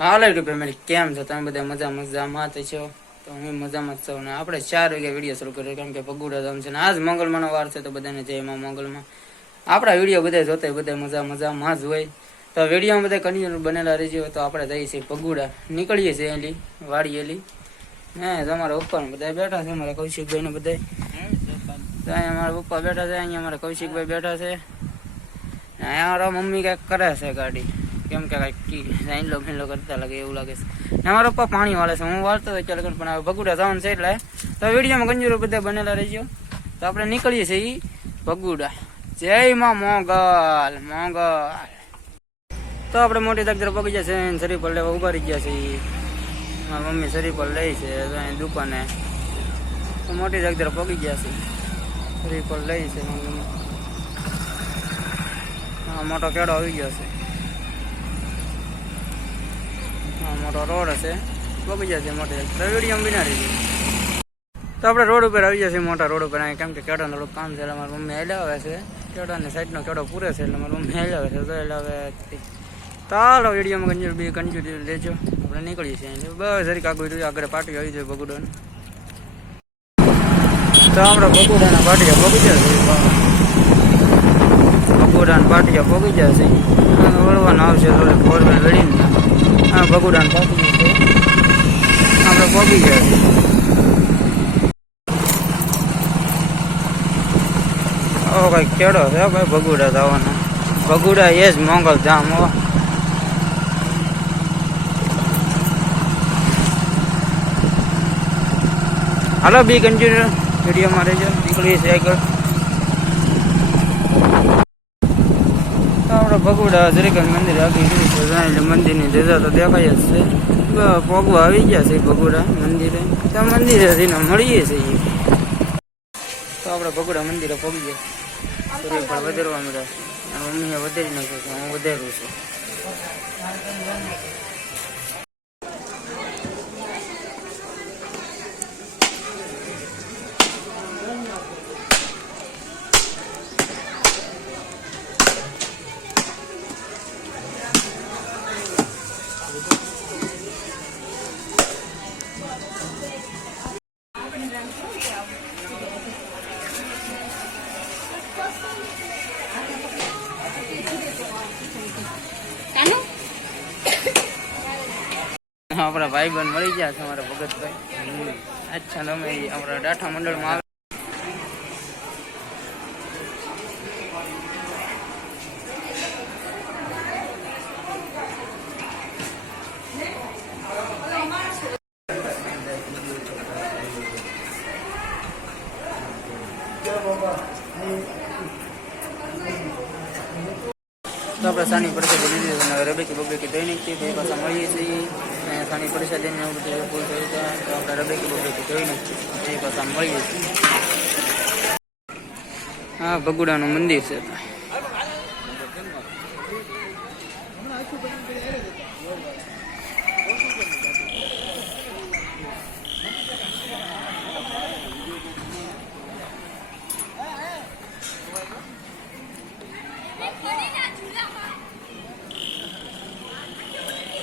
હાલો YouTube family કેમ છો? તમે બધા મજા મજામાં તો છો? તો હું મજામાં જ છું ને આપણે ચાર વાગે વીડિયો શરૂ કર્યો કેમ કે પગુડા ધામ છે ને આજ મંગળમાંનો વાર છે તો બધાને જય માં મંગળમાં. આપણા વીડિયો બધા જોતા હોય, બધા મજા મજામાં જ હોય. તો વિડીયોમાં બધા કન્ટિન્યુ બનેલા રહેજો તો આપણે જઈએ છીએ પગુડા. નીકળીએ છીએ એલી વાડી એલી. હે તમારા પપ્પા ને બધા બેઠા છે અમારા કૌશિકભાઈ ને બધા તો અહીંયા અમારા પપ્પા બેઠા છે અહીંયા અમારા કૌશિકભાઈ બેઠા છે. અહીંયા મારા મમ્મી કંઈક કરે છે ગાડી. કેમ કે કંઈક સાઈનલો ફીનલો કરતા લાગે, એવું લાગે છે. ને અમારા પપ્પા પાણી વાળે છે, હું વાળતો હોય ચાલ પણ હવે ભગુડા જવાનું છે એટલે. તો વિડીયોમાં ગંજુરો બધા બનેલા રહેજો. તો આપણે નીકળીએ છીએ ભગુડા. જય માં મોગલ મોગલ. તો આપણે મોટી તકદર પગી જશે શરીર પર લેવા ઊભા ગયા છે. મારી મમ્મી શરીર પર લઈ છે દુકાને. તો મોટી તકદર પગી ગયા છે શરીર પર લઈ છે મોટો કેડો આવી ગયો છે હા મોટો રોડ હશે. બગીચા જશે મોટી. વીડિયો બિના રહી તો આપણે રોડ ઉપર આવી જશે મોટા રોડ ઉપર. અહીં કેમ કે કેળાનું થોડુંક કામ છે એટલે મારી મમ્મી હેલાવે છે. કેડોની સાઈડનો કેડો પૂરે છે એટલે મારી મમ્મી હેલાવે છે. તો હેલાવે ચાલો વિડીયોમાં કંજુ બી કંજુ લેજો. આપણે નીકળીએ છીએ બસ જરીક આગળ આગળ પાટી આવી જાય બગુડોને તો આપણે બગુડાના પાટિયા પગી જશે બગુડાના પાટિયા પગી અને વળવાનું આવશે થોડી ફોર વ્હીલ છે. આપણે પગી જશે ઓ કઈ કેડો છે ભાઈ બગુડા જવાનો. બગુડા એ જ મોંગલ ધામ હો. હાલો બી કન્ટિન્યુ વિડીયોમાં રહેજો. નીકળીએ છીએ આગળ તો આપણે ભગુડા જરીકન મંદિર આગળ ગયું એટલે મંદિરની ધજા તો દેખાય જ છે. પગવા આવી ગયા છે ભગુડા મંદિરે. તો મંદિરે જઈને મળીએ છીએ. તો આપણે ભગુડા મંદિરે પગી ગયા સૂર્ય પણ વધારવા મળ્યા મમ્મીએ વધારી નાખ્યું હું વધારું છું. આપણા ભાઈ બંધ મળી ગયા છે અમારા ભગતભાઈ. અચ્છા તમે આપણા ડાઠા મંડળમાં તો આપણે સાની પ્રસાદી લીધી અને રબેકી બબેકી દઈ નાખી તો એ પાછા મળીએ છીએ. સાની પરિષદ એને એવું બધું ફૂલ થયું તો આપણે રબેકી બબેકી દઈ નાખી એ પાછા મળીએ છીએ. હા, ભગુડાનું મંદિર છે.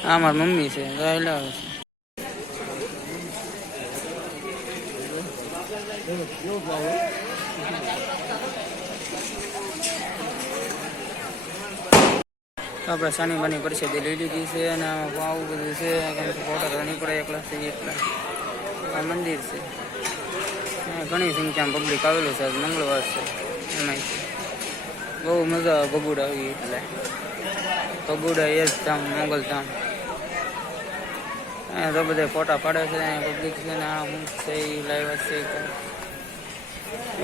આ મારી મમ્મી છે રહેલા આવે છે તો આપણે સાની બાની પરિષદે લઈ લીધી છે અને આમાં આવું બધું છે કેમ કે ફોટા તો નીકળે એકલા છે એકલા આ મંદિર છે અહીંયા ઘણી સંખ્યામાં પબ્લિક આવેલું છે આજ મંગળવાર છે એમાં બહુ મજા આવે ભગુડા આવી એટલે ભગુડા એ જ ધામ મોગલ ધામ અહીંયા તો બધા ફોટા પાડે છે, અહીંયા પબ્લિક છે ને આ હું છે, એ લાઈવ છે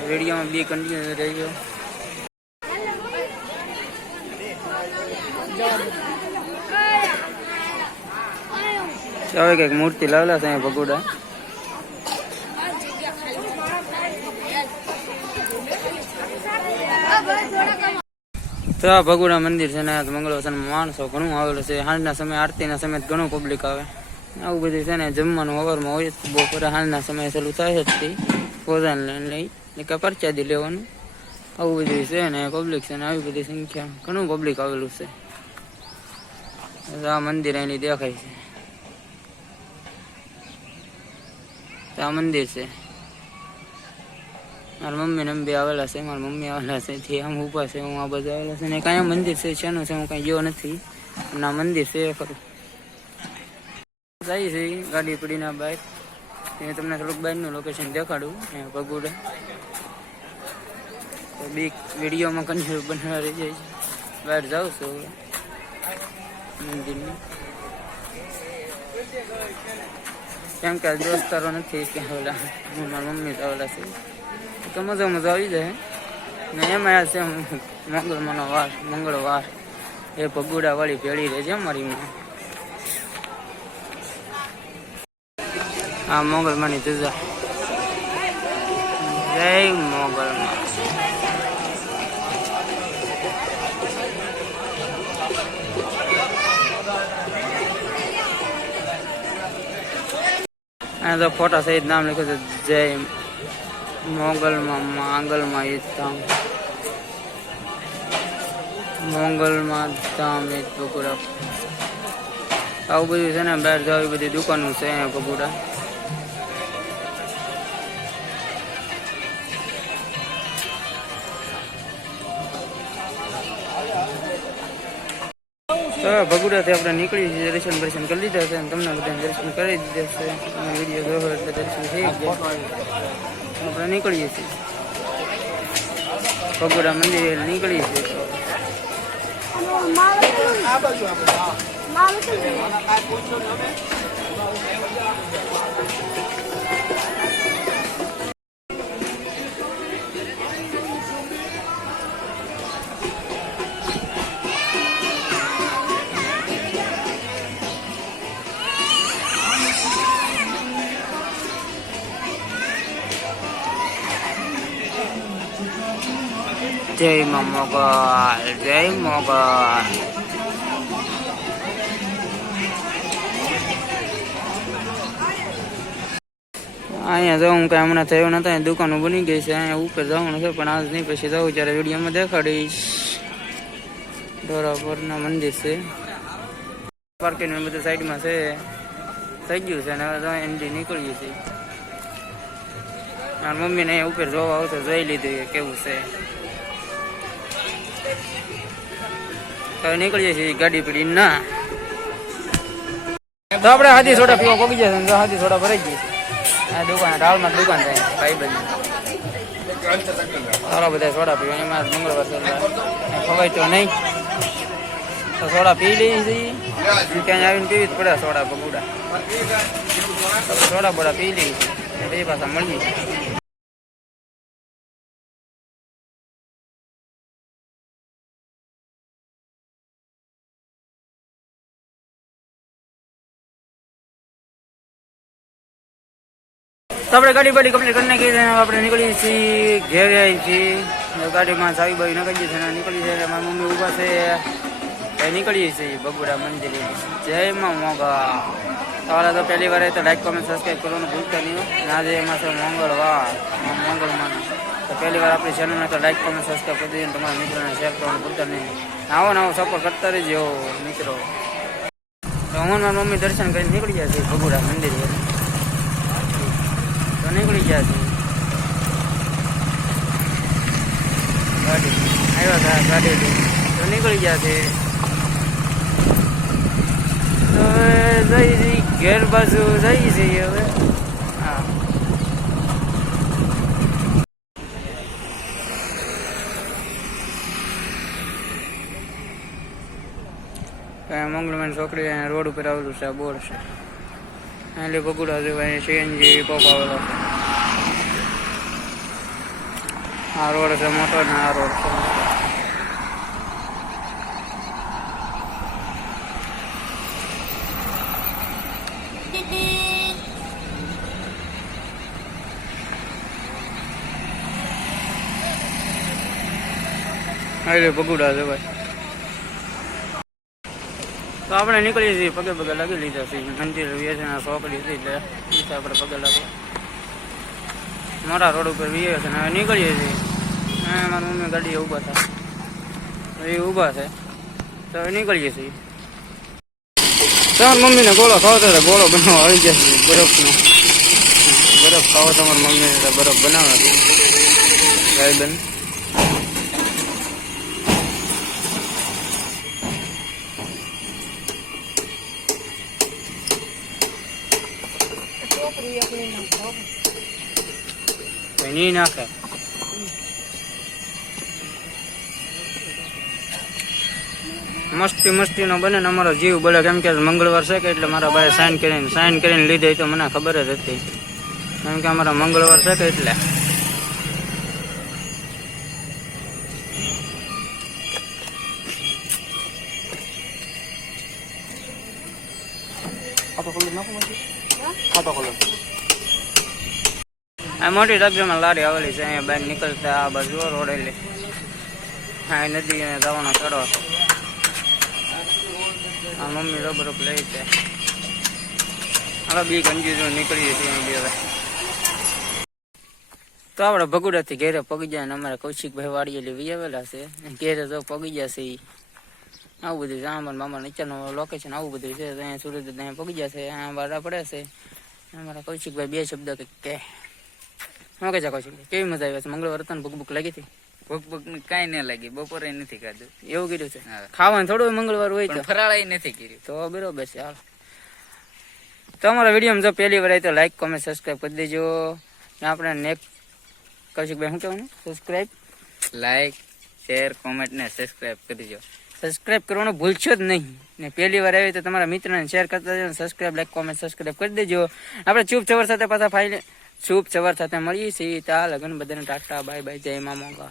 વિડીયોમાં બી કન્ટિન્યુ રહેજો હવે કંઈક મૂર્તિ લાવેલા છે અહીંયા ભગુડા. તો આ ભગુડા મંદિર છે ને, આ મંગળવાર છે ને માણસો ઘણું આવેલું છે. હાંજના સમયે, આરતીના સમયે ઘણું પબ્લિક આવે. આવું બધું છે ને, જમવાનું અવારમાં હોય બપોરે હાલના સમયે ચાલુ થાય જ તે ભોજન લઈને લઈ એટલે પરચાદી લેવાનું. આવું બધું છે ને પબ્લિક છે ને, આવી બધી સંખ્યા. ઘણું પબ્લિક આવેલું છે. આ મંદિર એની દેખાય છે. આ મંદિર છે. મારા મમ્મી નંબી આવેલા છે, મારા મમ્મી આવેલા છે થી આમ ઊભા છે, હું આ બધા આવેલા છે. ને કાંઈ મંદિર છે, શેનું છે, હું કાંઈ ગયો નથી. ના મંદિર છે ખરું. જાય છે, ગાડી પડીના બાઇક એ તમને થોડુંક બહારનું લોકેશન દેખાડું, અહીંયા પગુડા તો બીક વિડીયોમાં કન્ફ્યુઝ બનાવવા રહી જાય છે. બહાર જાઉં છું હવે મંદિરમાં કેમ કે આ દોસ્તારો નથી કે ઓલા, હું મારા મમ્મી તો ઓલા છે. તો મજા મજા આવી જાય. ને એમાં આ છે મંગળમાંનો વાર, મંગળવાર. એ પગુડા વાળી ભેળી રહે છે મારી માં આ મોગલમાની ધજા. જય મોગલમાં. અને તો ફોટા સહિત નામ લખ્યું છે, જય મોગલમાં માંગલમાં ઈદ ધામ મોગલમાં ધામ ઈદ પકોડા આવું બધું છે ને, બહાર જાવ બધી દુકાનો છે પકોડા ભગુડાથી આપણે નીકળી છીએ દર્શન દર્શન કરી લીધા છે અને તમને બધાને દર્શન કરી દીધા છે. વીડિયો જોયો એટલે દર્શન થઈ ગયા. આપણે નીકળીએ છીએ. ભગુડા મંદિરે નીકળીએ છીએ. તો જય મોગલ જય મોગલ અહીંયા જવું કઈ હમણાં થયું નતા દુકાનો બની ગઈ છે, અહીંયા ઉપર જવાનું છે, પણ આજ નહીં, પછી જવું જ્યારે વિડીયોમાં દેખાડીશ. ડોરાપુરના મંદિર છે. પાર્કિંગ બધું સાઈડમાં છે. થઈ ગયું છે, અને હવે એન્ડી નીકળીએ છીએ મારા મમ્મીને અહીંયા ઉપર જોવા આવતો, જોઈ લીધું કેવું છે. હવે નીકળીએ છીએ ગાડી પડી ના. તો આપણે હાથી સોડા પીવા પગી જશે તો હાથી સોડા ભરાઈ જઈએ આ દુકાન, ઢાળમાં દુકાન થાય, ભાઈ બધી સારા બધા સોડા પીવા, એમાં મંગળવાર ખવાય તો નહીં. તો સોડા પી લઈએ છીએ. ત્યાં આવીને પીવી જ પડે સોડા બગુડા સોડા બોડા પી લઈએ પછી પાછા મળીએ તો આપણે ગાડી બાડી કમ્પ્લીટ કરી નાખી આપણે નીકળીએ છીએ, ઘેરે આવી છીએ. ગાડીમાં ચાવી બાવી નાખી દઈએ છીએ નીકળી જાય મારી મમ્મી ઊભા છે. નીકળીએ છીએ બગુડા મંદિરે. જય માં મોગા તમારા તો પહેલી વાર તો લાઈક કોમેન્ટ સબસ્ક્રાઈબ કરવાનું ભૂલતા નહીં આજે એમાં છે મંગળવાર. મંગળમાં. તો પહેલી વાર આપણી ચેનલને તો લાઈક કોમેન્ટ સબસ્ક્રાઈબ કરી દઈએ તમારા મિત્રોને શેર કરવાનું ભૂલતા નહીં. આવો નવો સપોર્ટ કરતા રહેજો, મિત્રો. તો હું મમ્મી દર્શન કરીને નીકળી ગયા છે બગુડા મંદિરે. નીકળી ગયા છે. ગાડી. આવ્યા હતા ગાડી તો નીકળી ગયા છે. તો જઈ જઈ ઘેર બાજુ જઈ જઈએ હવે. હા. મંગળમાં છોકરી રોડ ઉપર આવેલું છે બોર્ડ છે. એટલે બગુડા જેવા સીએનજી પોપ આવેલો છે આ રોડ છે, મોટો ને આ રોડ છે. એટલે બગુડા ભાઈ તો આપણે નીકળીએ છીએ, પગે પગે લાગી લીધા છે મંદિર વ્યસના ચોકડી હતી એટલે ઈચ્છા આપણે પગે લાગો. મોટા રોડ ઉપર વીએ છે ને હવે નીકળીએ છીએ. હા, મારી મમ્મી ગાડી ઊભા હતા એ ઊભા છે. તો હવે નીકળીએ છીએ. તમારી મમ્મીને ગોળો ખાવતો હતો ગોળો બનાવવા આવી જશે બરફનો. બરફ ખાવો તમારી મમ્મીને બરફ બનાવે ગાય છોકરી નહીં નાખે. મસ્તી મસ્તી નો બને ને અમારો જીવ બોલે કેમ કે મંગળવાર છે કે એટલે મારા ભાઈ સાઈન કરીને સાઈન કરીને લીધે તો મને ખબર જ હતી. કેમ કે અમારા મંગળવાર છે કે એટલે. આ મોટી ડગરીમાં લારી આવેલી છે, અહીંયા બહાર નીકળતા આ બાજુ રોડેલી. હા, એ નદી અને જવાનો ચડો આ મમ્મી રબર લઈ છે. હવે બી કન્ફ્યુઝન નીકળીએ છીએ અહીં હવે. તો આપણે ભગુડાથી ઘેરે પગી જાય ને અમારે કૌશિકભાઈ વાડીએ લેવી આવેલા છે. ઘેરે તો પગી જશે આવું બધું છે, આમાં મામા નીચેનું લોકેશન આવું બધું છે અહીંયા સુરત અહીંયા પગી જશે અહીંયા બારા પડે છે. અમારા કૌશિકભાઈ બે શબ્દ કંઈક કે શું કહે છે? કૌશિકભાઈ કેવી મજા આવી છે મંગળવાર હતા ને ભૂખ ભૂખ લાગી હતી. ભૂખ ભૂખ કાંઈ ન લાગી. બપોરે નથી ખાધું. એવું કીધું છે? ખાવાનું થોડું મંગળવાર હોય તો. ફરાળા નથી કર્યું. તો બરોબર છે હાલ. તો અમારા વીડિયો જો પહેલી વાર આવી તો લાઈક કોમેન્ટ સબસ્ક્રાઈબ કરી દેજો. ને આપણે નેક્સ્ટ કૌશિકભાઈ શું કહેવાનું? સબસ્ક્રાઈબ લાઈક શેર કોમેન્ટ ને સબસ્ક્રાઇબ કરી દેજો. સબસ્ક્રાઇબ કરવાનું ભૂલશો જ નહીં. ને પહેલી વાર આવી તો તમારા મિત્રને શેર કરતા જજો સબસ્ક્રાઇબ લાઈક કોમેન્ટ સબસ્ક્રાઇબ કરી દેજો. આપણે ચૂપ ચવર સાથે પાછા ફાઇલ શુભ સવાર સાથે મળીએ છીએ. ત્યાં લગ્ન બધાને ટાટા બાય બાય જય મા મોગા.